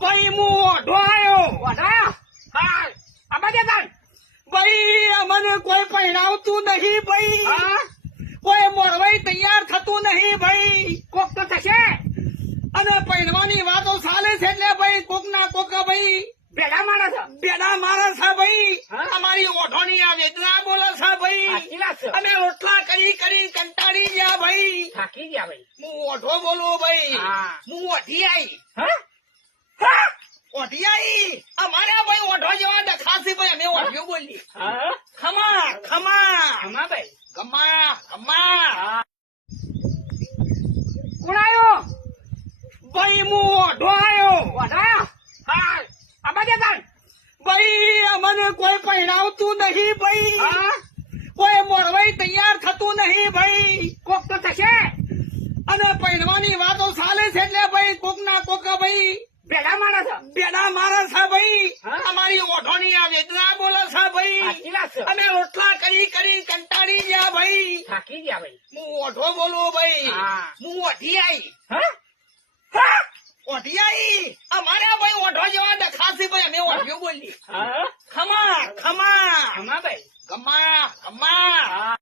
ભાઈ હું ઓઢો આવ્યો. વધાયો હા આ બધે તાણ ભાઈ અમને કોઈ પહેરાવતું નહીં ભાઈ. હા કોઈ મોરવાઈ તૈયાર થતું નહીં ભાઈ. કોક તો થશે અને પહેરવાની વાતો ચાલે છે એટલે ભાઈ કોક ના કોક ભાઈ ભેડા માણસ બેડા મારે છે ભાઈ. હા? અમારી ઓઢોની આ વેદના બોલે છે ભાઈ. સાચી વાત છે અમે રોટલા કરી કરી કંટાળી ગયા ભાઈ. થાકી ગયા ભાઈ હું ઓઢો બોલું ભાઈ. હા. હું ઓઢી આઈ. હા ઓઢી આઈ. અમારે ભાઈ ઓઢો જેવા ડખાસી ભાઈ અમે ઓઢ્યું બોલી. હા ખમા ખમા આમાં ભાઈ ખમા ખમા હા કોણ આવ્યો ભાઈ હું ઓઢો આવ્યો. વધાયો હા આ બધે તાણ ભાઈ અમને કોઈ પહેરાવતું નહીં ભાઈ. હા કોઈ મોરવાઈ તૈયાર થતું નહીં ભાઈ. કોક તો થશે અને પહેરવાની વાતો ચાલે છે એટલે ભાઈ કોક ના કોક ભાઈ ભેડા માણસ બેડા મારે છે ભાઈ. હા? અમારી ઓઢોની આ વેદના બોલે છે ભાઈ. સાચી વાત છે અમે રોટલા કરી કરી કંટાળી ગયા ભાઈ. થાકી ગયા ભાઈ હું ઓઢો બોલું ભાઈ. હા. હું ઓઢી આઈ. હા ઓઢી આઈ. અમારે ભાઈ ઓઢો જેવા ડખાસી ભાઈ અમે ઓઢ્યું બોલી. હા ખમા ખમા આમાં ભાઈ ખમા ખમા હા